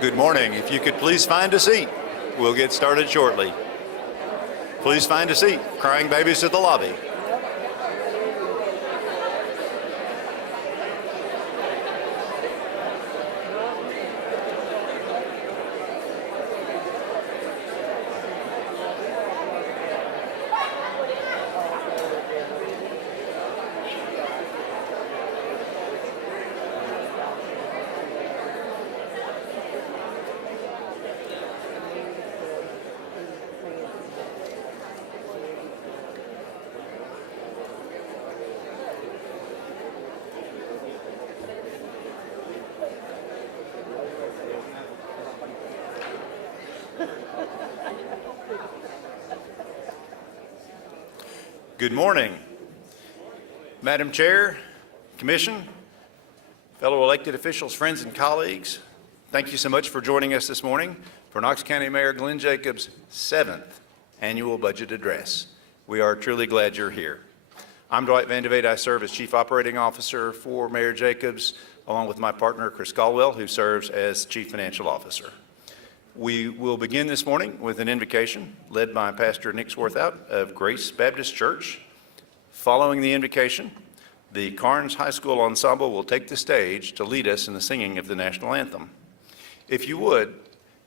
Good morning. If you could please find a seat, we'll get started shortly. Please find a seat. Crying babies at the lobby. Good morning. Madam Chair, Commission, fellow elected officials, friends and colleagues, thank you so much for joining us this morning for Knox County Mayor Glenn Jacobs' 7th annual budget address. We are truly glad you're here. I'm Dwight Van de Velde. I serve as Chief Operating Officer for Mayor Jacobs, along with my partner, Chris Caldwell, who serves as Chief Financial Officer. We will begin this morning with an invocation led by Pastor Nick Swarthout of Grace Baptist Church. Following the invocation, the Carnes High School Ensemble will take the stage to lead us in the singing of the national anthem. If you would,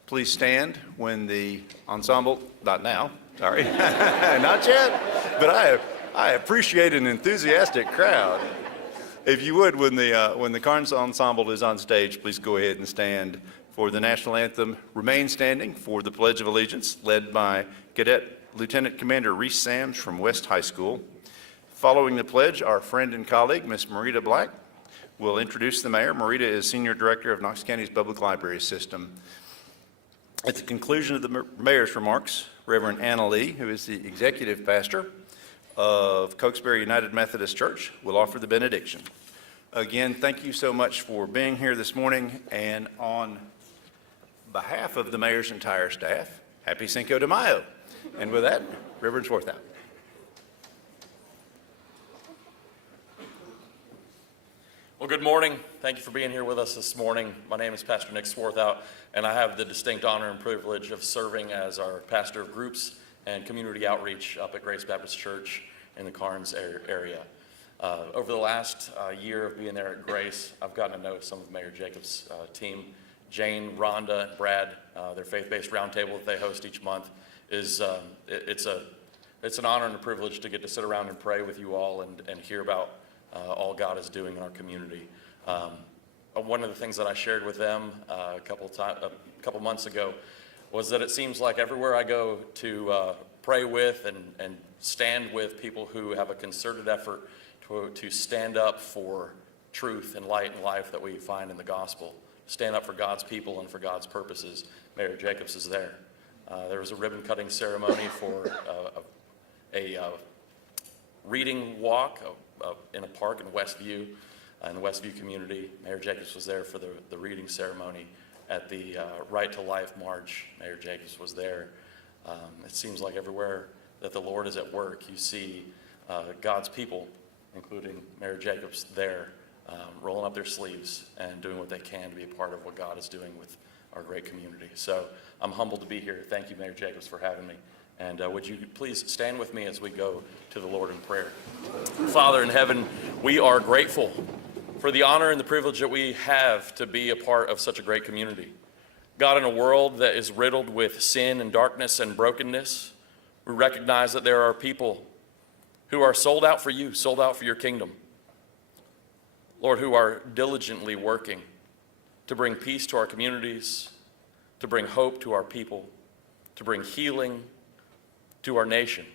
please stand when the ensemble, not now, sorry, not yet, but I appreciate an enthusiastic crowd. If you would, when the Carnes Ensemble is on stage, please go ahead and stand for the national anthem. Remain standing for the Pledge of Allegiance, led by Cadet Lieutenant Commander Reese Sams from West High School. Following the pledge, our friend and colleague, Ms. Marita Black, will introduce the mayor. Marita is Senior Director of Knox County's Public Library System. At the conclusion of the mayor's remarks, Reverend Anna Lee, who is the Executive Pastor of Cokesbury United Methodist Church, will offer the benediction. Again, thank you so much for being here this morning, and on behalf of the mayor's entire staff, happy Cinco de Mayo. And with that, Reverend Swarthout. Well, good morning. Thank you for being here with us this morning. My name is Pastor Nick Swarthout, and I have the distinct honor and privilege of serving as our pastor of groups and community outreach up at Grace Baptist Church in the Carnes area. Over the last year of being there at Grace, I've gotten to know some of Mayor Jacobs' team. Jane, Rhonda, and Brad, their faith-based roundtable that they host each month is it's an honor and a privilege to get to sit around and pray with you all and hear about all God is doing in our community. One of the things that I shared with them a couple months ago was that it seems like everywhere I go to pray with and stand with people who have a concerted effort to stand up for truth and light and life that we find in the gospel. Stand up for God's people and for God's purposes. Mayor Jacobs is there. There was a ribbon cutting ceremony for a reading walk in a park in Westview, in the Westview community. Mayor Jacobs was there for the reading ceremony. At the Right to Life March, Mayor Jacobs was there. It seems like everywhere that the Lord is at work, you see God's people, including Mayor Jacobs, there, rolling up their sleeves and doing what they can to be a part of what God is doing with our great community. So I'm humbled to be here. Thank you, Mayor Jacobs, for having me. And would you please stand with me as we go to the Lord in prayer. Father in heaven, we are grateful for the honor and the privilege that we have to be a part of such a great community. God, in a world that is riddled with sin and darkness and brokenness, we recognize that there are people who are sold out for you, sold out for your kingdom. Lord, who are diligently working to bring peace to our communities, to bring hope to our people, to bring healing to our nation.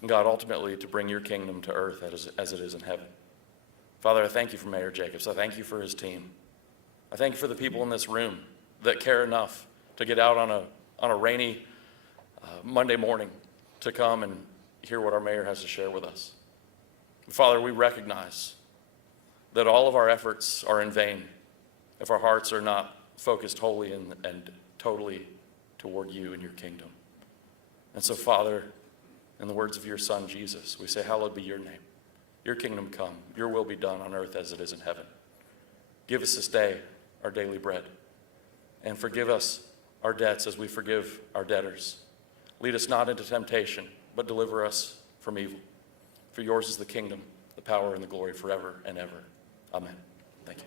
And God, ultimately to bring your kingdom to earth as it is in heaven. Father, I thank you for Mayor Jacobs. I thank you for his team. I thank you for the people in this room that care enough to get out on a rainy Monday morning to come and hear what our mayor has to share with us. Father, we recognize that all of our efforts are in vain if our hearts are not focused wholly and totally toward you and your kingdom. And so, Father, in the words of your Son, Jesus, we say, hallowed be your name. Your kingdom come, your will be done on earth as it is in heaven. Give us this day our daily bread, and forgive us our debts as we forgive our debtors. Lead us not into temptation, but deliver us from evil. For yours is the kingdom, the power, and the glory forever and ever. Amen. Thank you.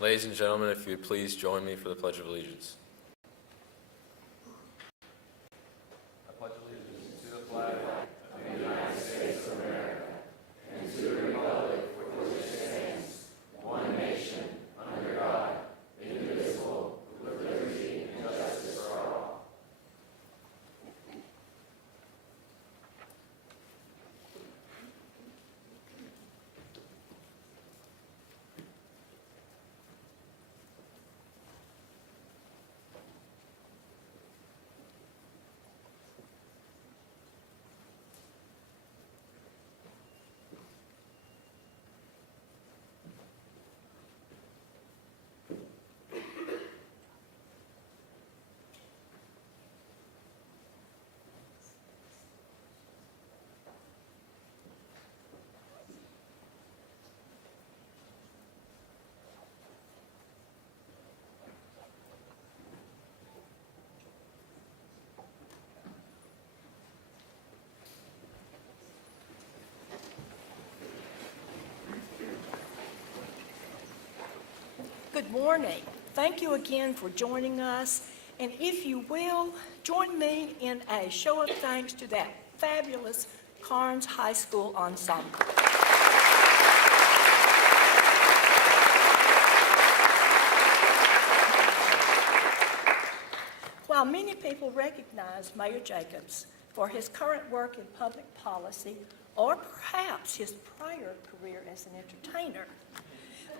Ladies and gentlemen, if you would please join me for the Pledge of Allegiance. Good morning. Thank you again for joining us. And if you will, join me in a show of thanks to that fabulous Carnes High School ensemble. While many people recognize Mayor Jacobs for his current work in public policy, or perhaps his prior career as an entertainer,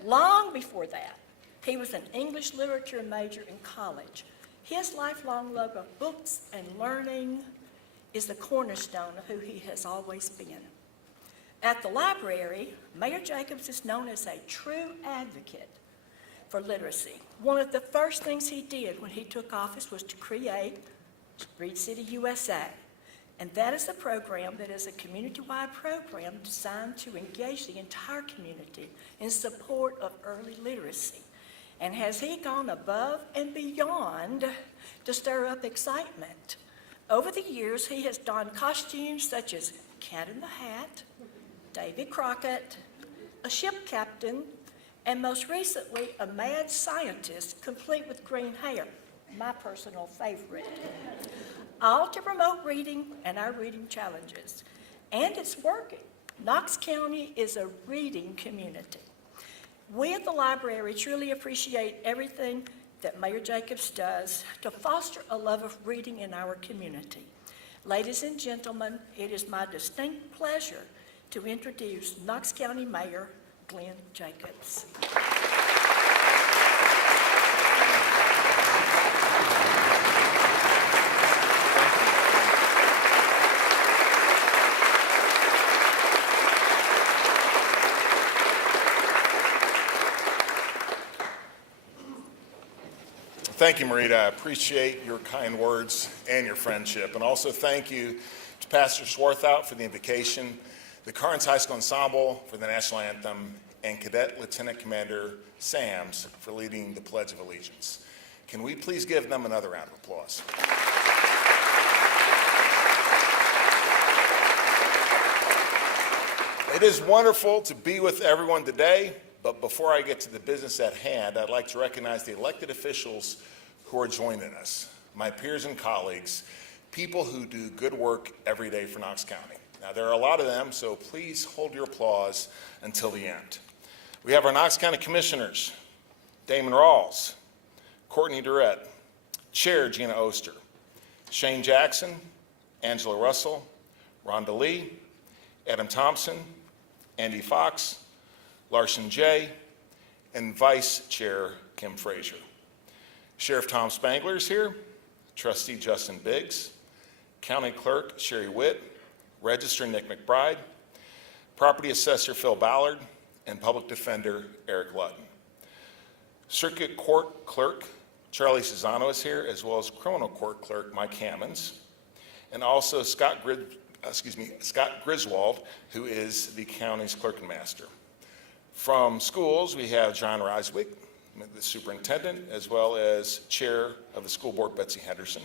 long before that, he was an English literature major in college. His lifelong love of books and learning is the cornerstone of who he has always been. At the library, Mayor Jacobs is known as a true advocate for literacy. One of the first things he did when he took office was to create Read City USA. And that is a program that is a community-wide program designed to engage the entire community in support of early literacy. And has he gone above and beyond to stir up excitement? Over the years, he has donned costumes such as Cat in the Hat, Davy Crockett, a ship captain, and most recently, a mad scientist complete with green hair, my personal favorite. All to promote reading and our reading challenges. And it's working. Knox County is a reading community. We at the library truly appreciate everything that Mayor Jacobs does to foster a love of reading in our community. Ladies and gentlemen, it is my distinct pleasure to introduce Knox County Mayor Glenn Jacobs. Thank you, Marita. I appreciate your kind words and your friendship. And also thank you to Pastor Swarthout for the invocation, the Carnes High School Ensemble for the National Anthem, and Cadet Lieutenant Commander Sams for leading the Pledge of Allegiance. Can we please give them another round of applause? It is wonderful to be with everyone today, but before I get to the business at hand, I'd like to recognize the elected officials who are joining us, my peers and colleagues, people who do good work every day for Knox County. Now, there are a lot of them, so please hold your applause until the end. We have our Knox County Commissioners, Damon Rawls, Courtney Durrett, Chair Gina Oster, Shane Jackson, Angela Russell, Rhonda Lee, Adam Thompson, Andy Fox, Larson Jay, and Vice Chair Kim Frazier. Sheriff Tom Spangler is here, Trustee Justin Biggs, County Clerk Sherry Witt, Registrar Nick McBride, Property Assessor Phil Ballard, and Public Defender Eric Lutton. Circuit Court Clerk Charlie Cesano is here, as well as Criminal Court Clerk Mike Hammonds, and also Scott Griswold, who is the county's clerk and master. From schools, we have John Riswick, the superintendent, as well as chair of the school board, Betsy Henderson.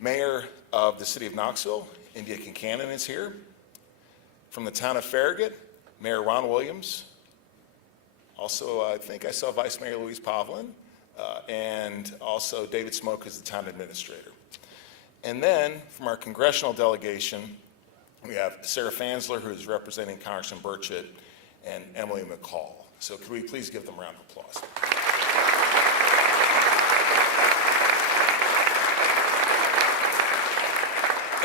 Mayor of the city of Knoxville, India Kincannon, is here. From the town of Farragut, Mayor Ron Williams. Also, I think I saw Vice Mayor Louise Pavlin, and also David Smoke is the town administrator. And then from our congressional delegation, we have Sarah Fansler, who is representing Congressman Burchett, and Emily McCall. So could we please give them a round of applause?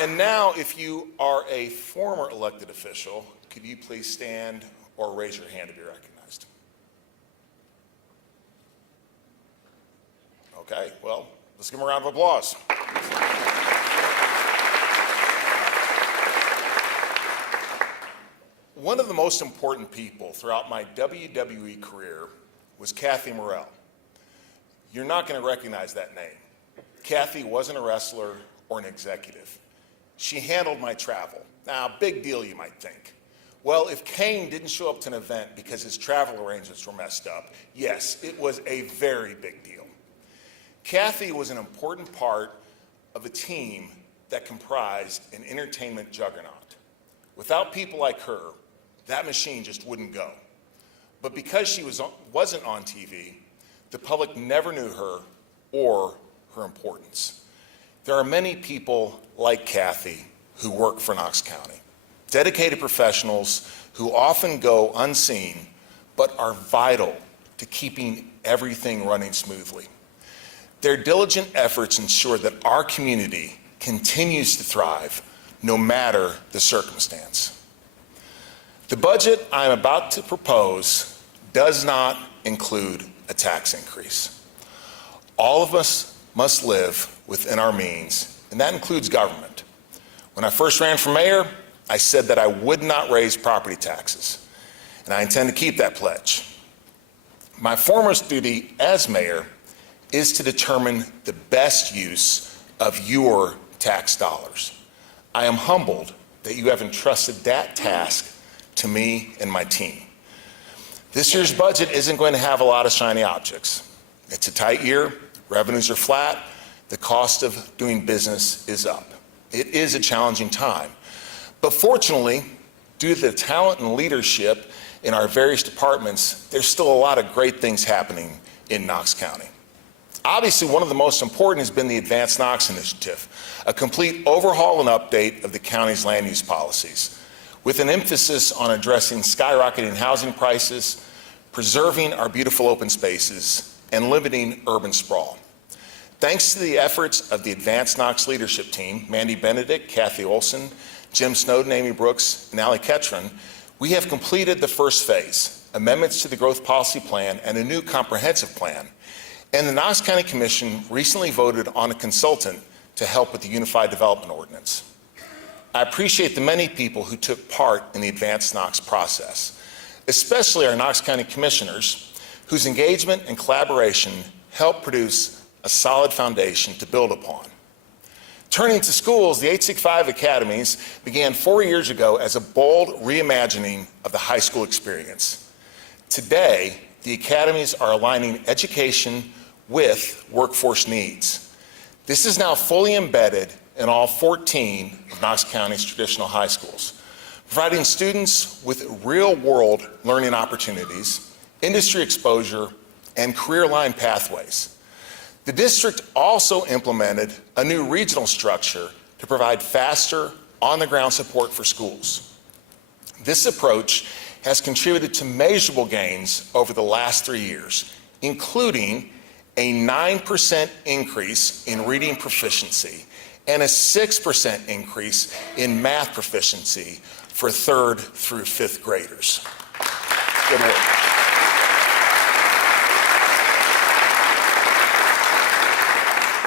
And now, if you are a former elected official, could you please stand or raise your hand if you're recognized? Okay, well, let's give them a round of applause. One of the most important people throughout my WWE career was Kathy Morrell. You're not going to recognize that name. Kathy wasn't a wrestler or an executive. She handled my travel. Now, big deal, you might think. Well, if Kane didn't show up to an event because his travel arrangements were messed up, yes, it was a very big deal. Kathy was an important part of a team that comprised an entertainment juggernaut. Without people like her, that machine just wouldn't go. But because she wasn't on TV, the public never knew her or her importance. There are many people like Kathy who work for Knox County, dedicated professionals who often go unseen, but are vital to keeping everything running smoothly. Their diligent efforts ensure that our community continues to thrive no matter the circumstance. The budget I'm about to propose does not include a tax increase. All of us must live within our means, and that includes government. When I first ran for mayor, I said that I would not raise property taxes, and I intend to keep that pledge. My foremost duty as mayor is to determine the best use of your tax dollars. I am humbled that you have entrusted that task to me and my team. This year's budget isn't going to have a lot of shiny objects. It's a tight year, revenues are flat, the cost of doing business is up. It is a challenging time. But fortunately, due to the talent and leadership in our various departments, there's still a lot of great things happening in Knox County. Obviously, one of the most important has been the Advanced Knox Initiative, a complete overhaul and update of the county's land use policies, with an emphasis on addressing skyrocketing housing prices, preserving our beautiful open spaces, and limiting urban sprawl. Thanks to the efforts of the Advanced Knox leadership team, Mandy Benedict, Kathy Olson, Jim Snowden, Amy Brooks, and Allie Ketron, we have completed the first phase, amendments to the growth policy plan and a new comprehensive plan. And the Knox County Commission recently voted on a consultant to help with the Unified Development Ordinance. I appreciate the many people who took part in the Advanced Knox process, especially our Knox County Commissioners, whose engagement and collaboration helped produce a solid foundation to build upon. Turning to schools, the 865 Academies began 4 years ago as a bold reimagining of the high school experience. Today, the academies are aligning education with workforce needs. This is now fully embedded in all 14 of Knox County's traditional high schools, providing students with real-world learning opportunities, industry exposure, and career-line pathways. The district also implemented a new regional structure to provide faster, on-the-ground support for schools. This approach has contributed to measurable gains over the last 3 years, including a 9% increase in reading proficiency and a 6% increase in math proficiency for 3rd through 5th graders. Good work.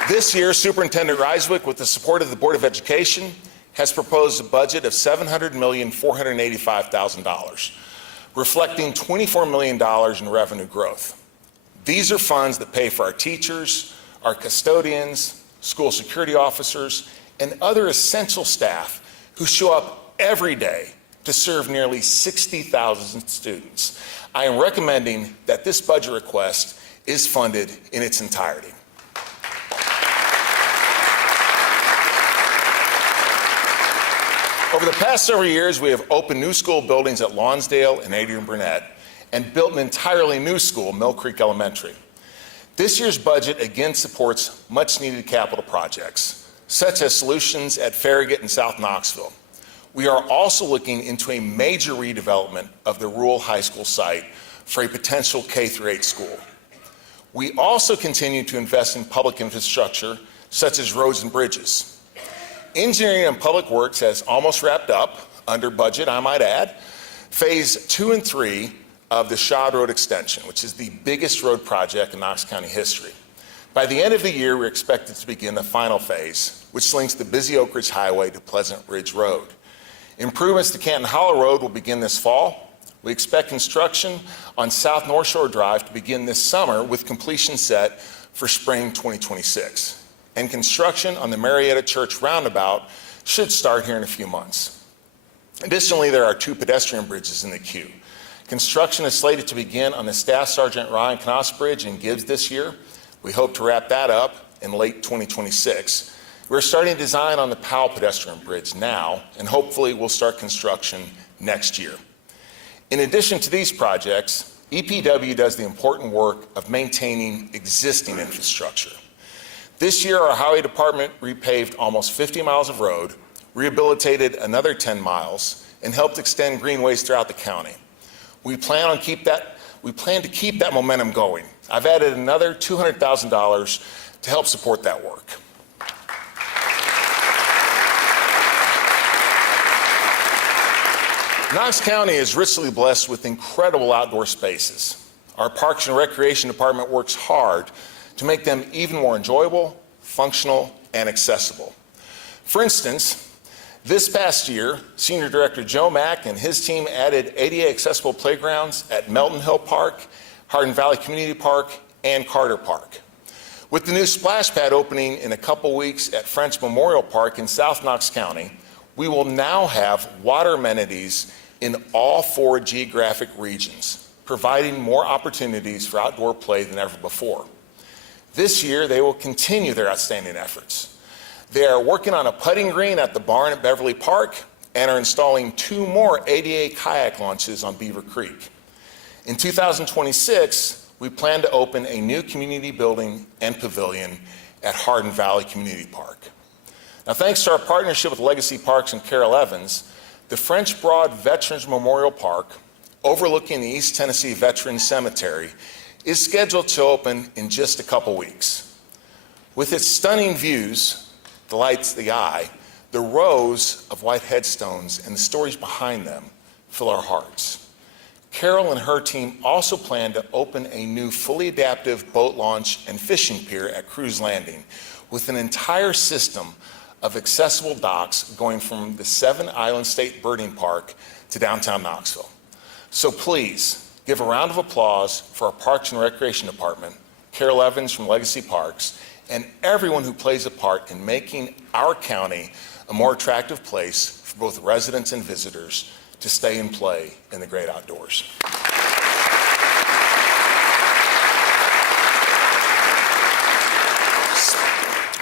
This year, Superintendent Reiswick, with the support of the Board of Education, has proposed a budget of $700,485,000, reflecting $24 million in revenue growth. These are funds that pay for our teachers, our custodians, school security officers, and other essential staff who show up every day to serve nearly 60,000 students. I am recommending that this budget request is funded in its entirety. Over the past several years, we have opened new school buildings at Lonsdale and Adrian Burnett and built an entirely new school, Mill Creek Elementary. This year's budget again supports much-needed capital projects, such as solutions at Farragut and South Knoxville. We are also looking into a major redevelopment of the rural high school site for a potential K-8 school. We also continue to invest in public infrastructure, such as roads and bridges. Engineering and Public Works has almost wrapped up, under budget, I might add, Phase 2 and 3 of the Shad Road Extension, which is the biggest road project in Knox County history. By the end of the year, we're expected to begin the final phase, which links the busy Oak Ridge Highway to Pleasant Ridge Road. Improvements to Canton Hollow Road will begin this fall. We expect construction on South North Shore Drive to begin this summer, with completion set for spring 2026. And construction on the Marietta Church Roundabout should start here in a few months. Additionally, there are 2 pedestrian bridges in the queue. Construction is slated to begin on the Staff Sergeant Ryan Knox Bridge in Gibbs this year. We hope to wrap that up in late 2026. We're starting design on the Powell pedestrian bridge now, and hopefully we'll start construction next year. In addition to these projects, EPW does the important work of maintaining existing infrastructure. This year, our highway department repaved almost 50 miles of road, rehabilitated another 10 miles, and helped extend greenways throughout the county. We plan to keep that momentum going. I've added another $200,000 to help support that work. Knox County is richly blessed with incredible outdoor spaces. Our Parks and Recreation Department works hard to make them even more enjoyable, functional, and accessible. For instance, this past year, Senior Director Joe Mack and his team added ADA accessible playgrounds at Melton Hill Park, Hardin Valley Community Park, and Carter Park. With the new splash pad opening in a couple weeks at French Memorial Park in South Knox County, we will now have water amenities in all 4 geographic regions, providing more opportunities for outdoor play than ever before. This year, they will continue their outstanding efforts. They are working on a putting green at the barn at Beverly Park and are installing 2 more ADA kayak launches on Beaver Creek. In 2026, we plan to open a new community building and pavilion at Hardin Valley Community Park. Now, thanks to our partnership with Legacy Parks and Carol Evans, the French Broad Veterans Memorial Park, overlooking the East Tennessee Veterans Cemetery, is scheduled to open in just a couple weeks. With its stunning views, delights the eye, the rows of white headstones and the stories behind them fill our hearts. Carol and her team also plan to open a new fully adaptive boat launch and fishing pier at Cruise Landing with an entire system of accessible docks going from the 7 Island State Birding Park to downtown Knoxville. So please give a round of applause for our Parks and Recreation Department, Carol Evans from Legacy Parks, and everyone who plays a part in making our county a more attractive place for both residents and visitors to stay and play in the great outdoors.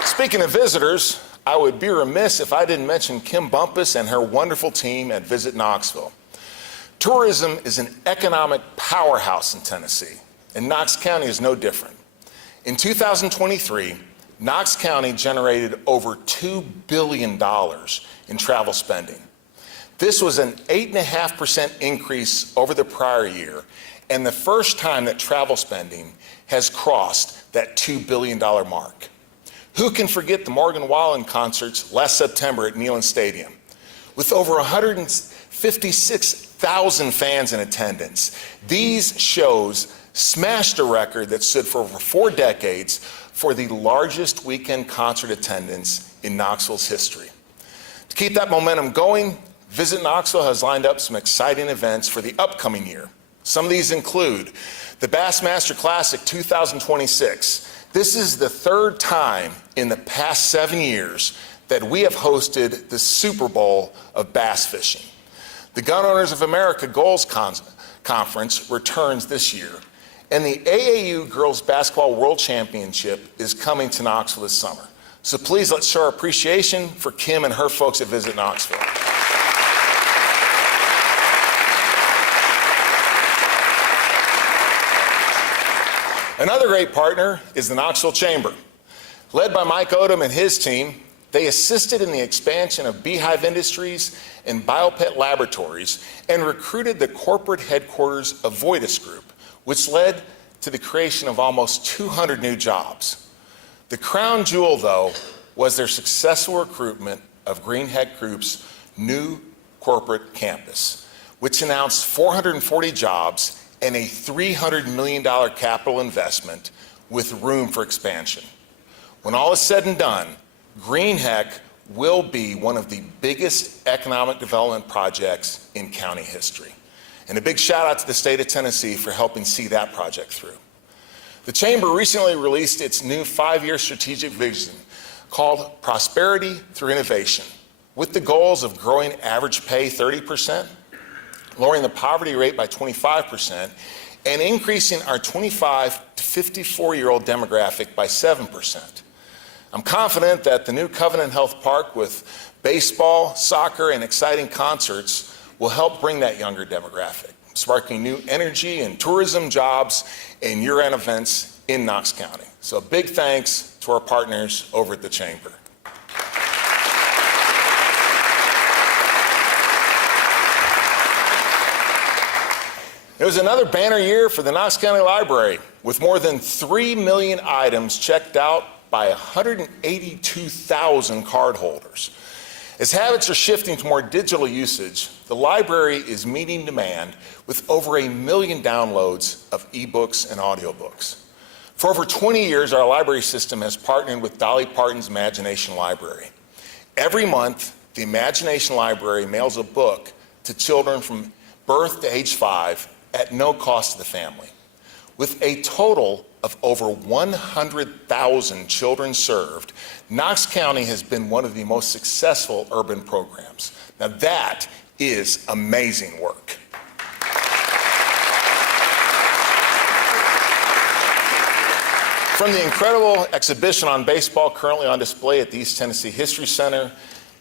Speaking of visitors, I would be remiss if I didn't mention Kim Bumpus and her wonderful team at Visit Knoxville. Tourism is an economic powerhouse in Tennessee, and Knox County is no different. In 2023, Knox County generated over $2 billion in travel spending. This was an 8.5% increase over the prior year, and the first time that travel spending has crossed that $2 billion mark. Who can forget the Morgan Wallen concerts last September at Neyland Stadium? With over 156,000 fans in attendance, these shows smashed a record that stood for over 4 decades for the largest weekend concert attendance in Knoxville's history. To keep that momentum going, Visit Knoxville has lined up some exciting events for the upcoming year. Some of these include the Bassmaster Classic 2026. This is the 3rd time in the past 7 years that we have hosted the Super Bowl of bass fishing. The Gun Owners of America Goals Conference returns this year, and the AAU Girls Basketball World Championship is coming to Knoxville this summer. So please let's show our appreciation for Kim and her folks at Visit Knoxville. Another great partner is the Knoxville Chamber. Led by Mike Odom and his team, they assisted in the expansion of Beehive Industries and BioPet Laboratories and recruited the corporate headquarters of Voidus Group, which led to the creation of almost 200 new jobs. The crown jewel, though, was their successful recruitment of Greenheck Group's new corporate campus, which announced 440 jobs and a $300 million capital investment with room for expansion. When all is said and done, Greenheck will be one of the biggest economic development projects in county history. And a big shout out to the state of Tennessee for helping see that project through. The Chamber recently released its new 5-year strategic vision called Prosperity Through Innovation, with the goals of growing average pay 30%, lowering the poverty rate by 25%, and increasing our 25 to 54-year-old demographic by 7%. I'm confident that the new Covenant Health Park with baseball, soccer, and exciting concerts will help bring that younger demographic. sparking new energy and tourism jobs and year-end events in Knox County. So a big thanks to our partners over at the Chamber. It was another banner year for the Knox County Library, with more than 3 million items checked out by 182,000 cardholders. As habits are shifting to more digital usage, the library is meeting demand with over 1 million downloads of ebooks and audiobooks. For over 20 years, our library system has partnered with Dolly Parton's Imagination Library. Every month, the Imagination Library mails a book to children from birth to age 5 at no cost to the family. With a total of over 100,000 children served, Knox County has been one of the most successful urban programs. Now that is amazing work. From the incredible exhibition on baseball currently on display at the East Tennessee History Center,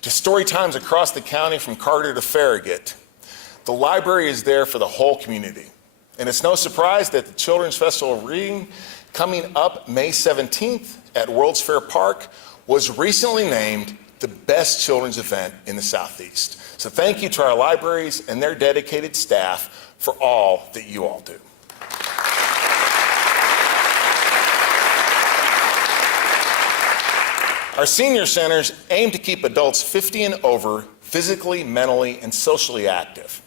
to story times across the county from Carter to Farragut, the library is there for the whole community. And it's no surprise that the Children's Festival of Reading, coming up May 17th at World's Fair Park, was recently named the best children's event in the Southeast. So thank you to our libraries and their dedicated staff for all that you all do. Our senior centers aim to keep adults 50 and over physically, mentally, and socially active.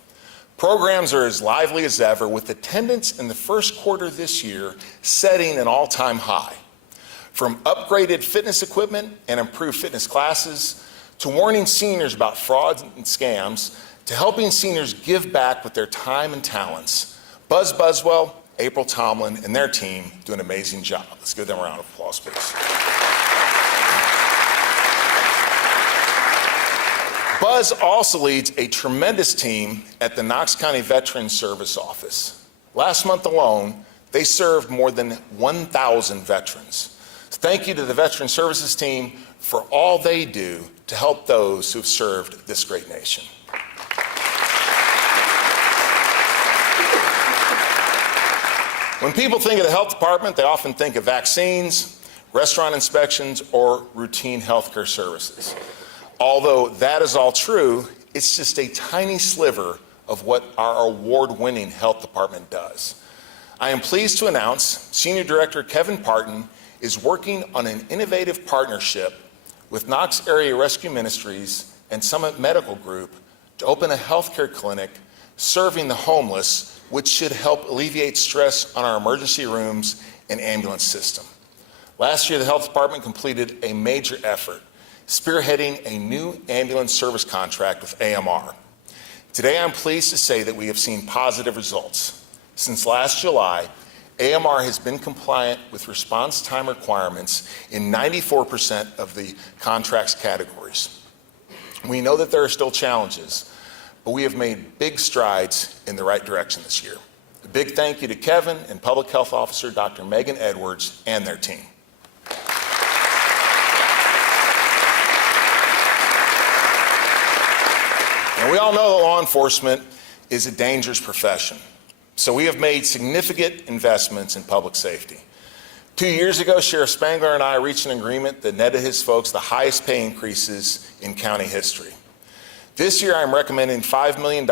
Programs are as lively as ever, with attendance in the first quarter this year setting an all-time high. From upgraded fitness equipment and improved fitness classes, to warning seniors about frauds and scams, to helping seniors give back with their time and talents, Buzz Buswell, April Tomlin, and their team do an amazing job. Let's give them a round of applause, please. Buzz also leads a tremendous team at the Knox County Veterans Service Office. Last month alone, they served more than 1,000 veterans. So thank you to the Veteran Services team for all they do to help those who've served this great nation. When people think of the health department, they often think of vaccines, restaurant inspections, or routine healthcare services. Although that is all true, it's just a tiny sliver of what our award-winning health department does. I am pleased to announce Senior Director Kevin Parton is working on an innovative partnership with Knox Area Rescue Ministries and Summit Medical Group to open a healthcare clinic serving the homeless, which should help alleviate stress on our emergency rooms and ambulance system. Last year, the health department completed a major effort, spearheading a new ambulance service contract with AMR. Today, I'm pleased to say that we have seen positive results. Since last July, AMR has been compliant with response time requirements in 94% of the contract's categories. We know that there are still challenges, but we have made big strides in the right direction this year. A big thank you to Kevin and Public Health Officer Dr. Megan Edwards and their team. And we all know that law enforcement is a dangerous profession, so we have made significant investments in public safety. 2 years ago, Sheriff Spangler and I reached an agreement that netted his folks the highest pay increases in county history. This year, I'm recommending $5 million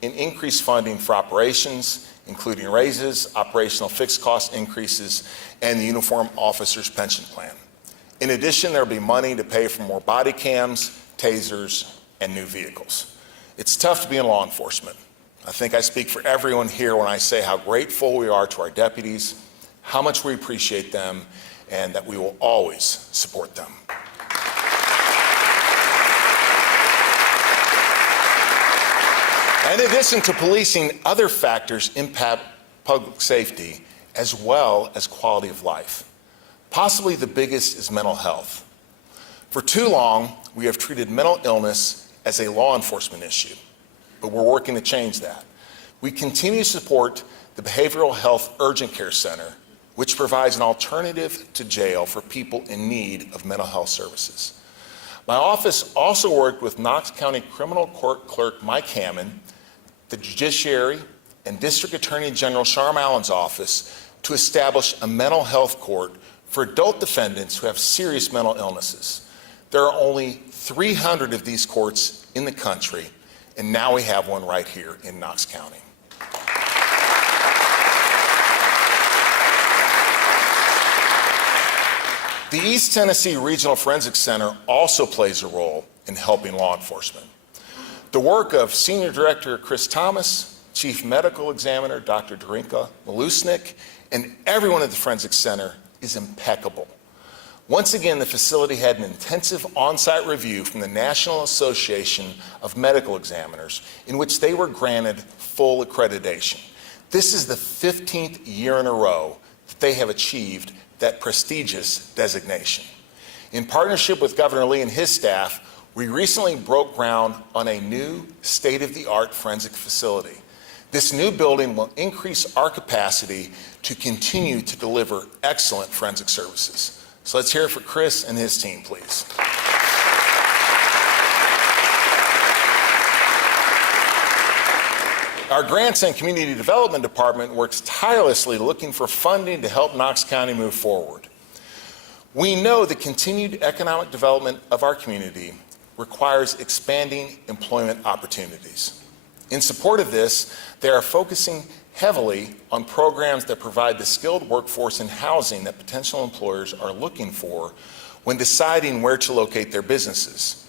in increased funding for operations, including raises, operational fixed cost increases, and the uniform officer's pension plan. In addition, there will be money to pay for more body cams, tasers, and new vehicles. It's tough to be in law enforcement. I think I speak for everyone here when I say how grateful we are to our deputies, how much we appreciate them, and that we will always support them. In addition to policing, other factors impact public safety as well as quality of life. Possibly the biggest is mental health. For too long, we have treated mental illness as a law enforcement issue, but we're working to change that. We continue to support the Behavioral Health Urgent Care Center, which provides an alternative to jail for people in need of mental health services. My office also worked with Knox County Criminal Court Clerk Mike Hammond, the Judiciary, and District Attorney General Sharm Allen's office to establish a mental health court for adult defendants who have serious mental illnesses. There are only 300 of these courts in the country, and now we have one right here in Knox County. The East Tennessee Regional Forensic Center also plays a role in helping law enforcement. The work of Senior Director Chris Thomas, Chief Medical Examiner Dr. Darinka Malusnik, and everyone at the Forensic Center is impeccable. Once again, the facility had an intensive on-site review from the National Association of Medical Examiners, in which they were granted full accreditation. This is the 15th year in a row that they have achieved that prestigious designation. In partnership with Governor Lee and his staff, we recently broke ground on a new state-of-the-art forensic facility. This new building will increase our capacity to continue to deliver excellent forensic services. So let's hear it for Chris and his team, please. Our Grants and Community Development Department works tirelessly looking for funding to help Knox County move forward. We know the continued economic development of our community requires expanding employment opportunities. In support of this, they are focusing heavily on programs that provide the skilled workforce and housing that potential employers are looking for when deciding where to locate their businesses.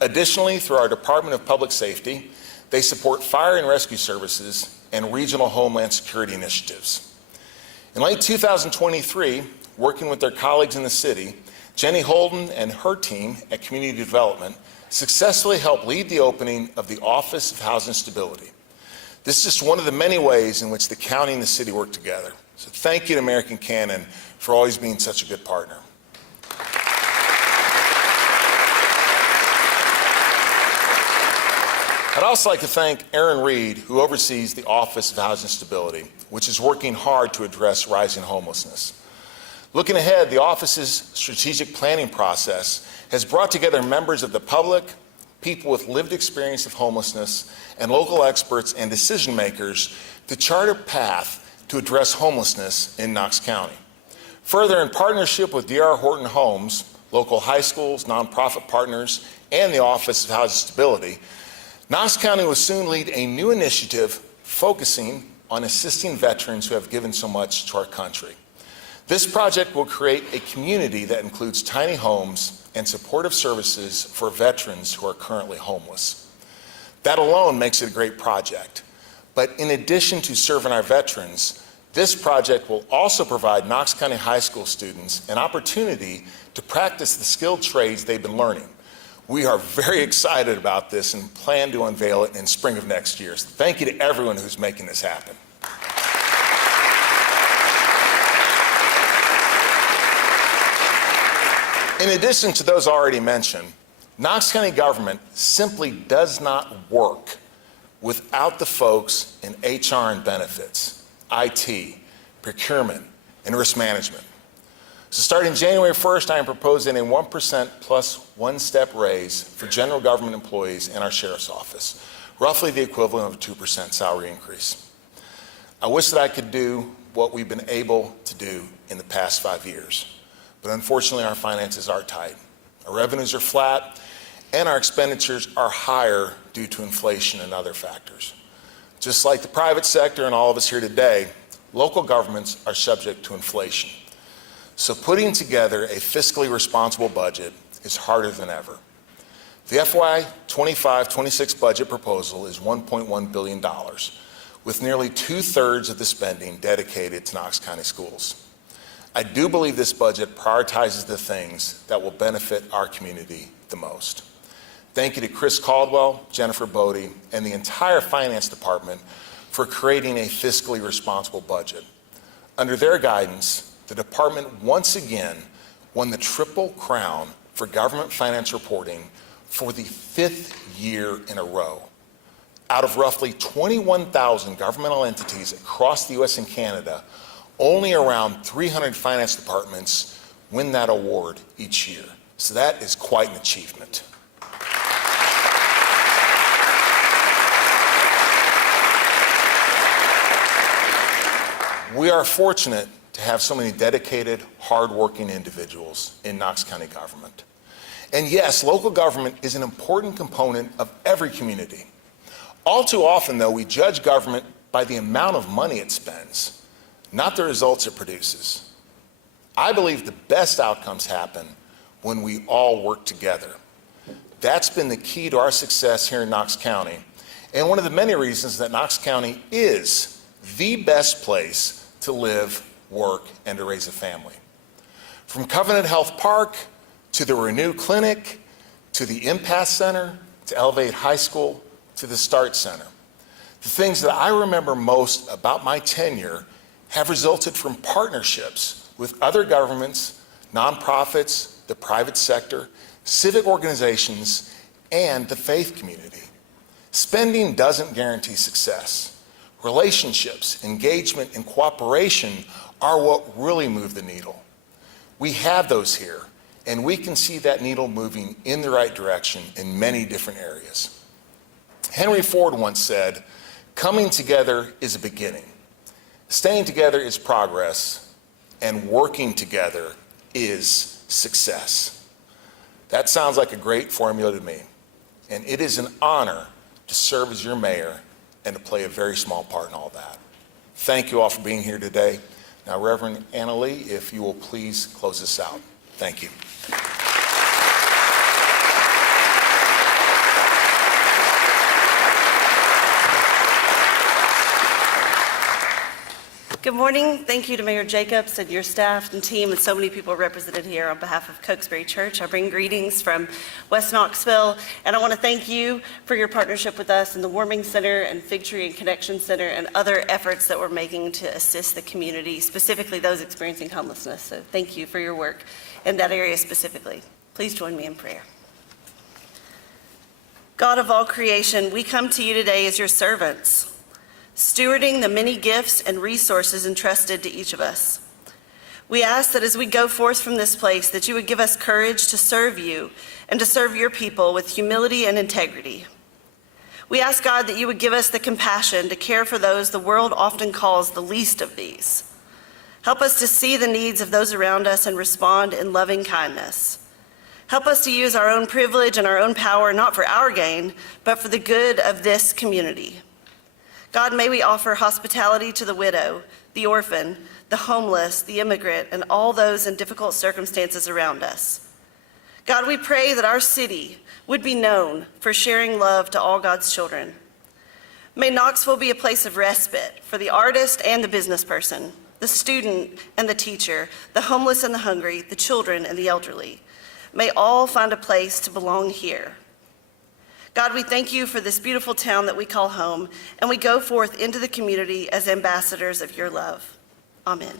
Additionally, through our Department of Public Safety, they support fire and rescue services and regional homeland security initiatives. In late 2023, working with their colleagues in the city, Jenny Holden and her team at Community Development successfully helped lead the opening of the Office of Housing Stability. This is just one of the many ways in which the county and the city work together. So thank you to American Cannon for always being such a good partner. I'd also like to thank Aaron Reed, who oversees the Office of Housing Stability, which is working hard to address rising homelessness. Looking ahead, the office's strategic planning process has brought together members of the public, people with lived experience of homelessness, and local experts and decision makers to chart a path to address homelessness in Knox County. Further, in partnership with D.R. Horton Homes, local high schools, nonprofit partners, and the Office of Housing Stability, Knox County will soon lead a new initiative focusing on assisting veterans who have given so much to our country. This project will create a community that includes tiny homes and supportive services for veterans who are currently homeless. That alone makes it a great project. But in addition to serving our veterans, this project will also provide Knox County High School students an opportunity to practice the skilled trades they've been learning. We are very excited about this and plan to unveil it in spring of next year. So thank you to everyone who's making this happen. In addition to those already mentioned, Knox County government simply does not work without the folks in HR and benefits, IT, procurement, and risk management. So starting January 1st, I am proposing a 1% plus one-step raise for general government employees in our sheriff's office, roughly the equivalent of a 2% salary increase. I wish that I could do what we've been able to do in the past 5 years, but unfortunately our finances are tight. Our revenues are flat, and our expenditures are higher due to inflation and other factors. Just like the private sector and all of us here today, local governments are subject to inflation. So putting together a fiscally responsible budget is harder than ever. The FY 25-26 budget proposal is $1.1 billion, with nearly 2/3 of the spending dedicated to Knox County Schools. I do believe this budget prioritizes the things that will benefit our community the most. Thank you to Chris Caldwell, Jennifer Bodie, and the entire Finance Department for creating a fiscally responsible budget. Under their guidance, the department once again won the Triple Crown for government finance reporting for the 5th year in a row. Out of roughly 21,000 governmental entities across the U.S. and Canada, only around 300 finance departments win that award each year. So that is quite an achievement. We are fortunate to have so many dedicated, hardworking individuals in Knox County government. And yes, local government is an important component of every community. All too often, though, we judge government by the amount of money it spends, not the results it produces. I believe the best outcomes happen when we all work together. That's been the key to our success here in Knox County, and one of the many reasons that Knox County is the best place to live, work, and to raise a family. From Covenant Health Park to the Renew Clinic, to the Impasse Center, to Elevate High School, to the Start Center. The things that I remember most about my tenure have resulted from partnerships with other governments, nonprofits, the private sector, civic organizations, and the faith community. Spending doesn't guarantee success. Relationships, engagement, and cooperation are what really move the needle. We have those here, and we can see that needle moving in the right direction in many different areas. Henry Ford once said, "Coming together is a beginning. Staying together is progress, and working together is success." That sounds like a great formula to me, and it is an honor to serve as your mayor and to play a very small part in all that. Thank you all for being here today. Now, Reverend Anna Lee, if you will please close this out. Thank you. Good morning. Thank you to Mayor Jacobs and your staff and team and so many people represented here on behalf of Cokesbury Church. I bring greetings from West Knoxville, and I want to thank you for your partnership with us in the Warming Center and Fig Tree and Connection Center and other efforts that we're making to assist the community, specifically those experiencing homelessness. So thank you for your work in that area specifically. Please join me in prayer. God of all creation, we come to you today as your servants, stewarding the many gifts and resources entrusted to each of us. We ask that as we go forth from this place, that you would give us courage to serve you and to serve your people with humility and integrity. We ask, God, that you would give us the compassion to care for those the world often calls the least of these. Help us to see the needs of those around us and respond in loving kindness. Help us to use our own privilege and our own power, not for our gain, but for the good of this community. God, may we offer hospitality to the widow, the orphan, the homeless, the immigrant, and all those in difficult circumstances around us. God, we pray that our city would be known for sharing love to all God's children. May Knoxville be a place of respite for the artist and the business person, the student and the teacher, the homeless and the hungry, the children and the elderly. May all find a place to belong here. God, we thank you for this beautiful town that we call home, and we go forth into the community as ambassadors of your love. Amen.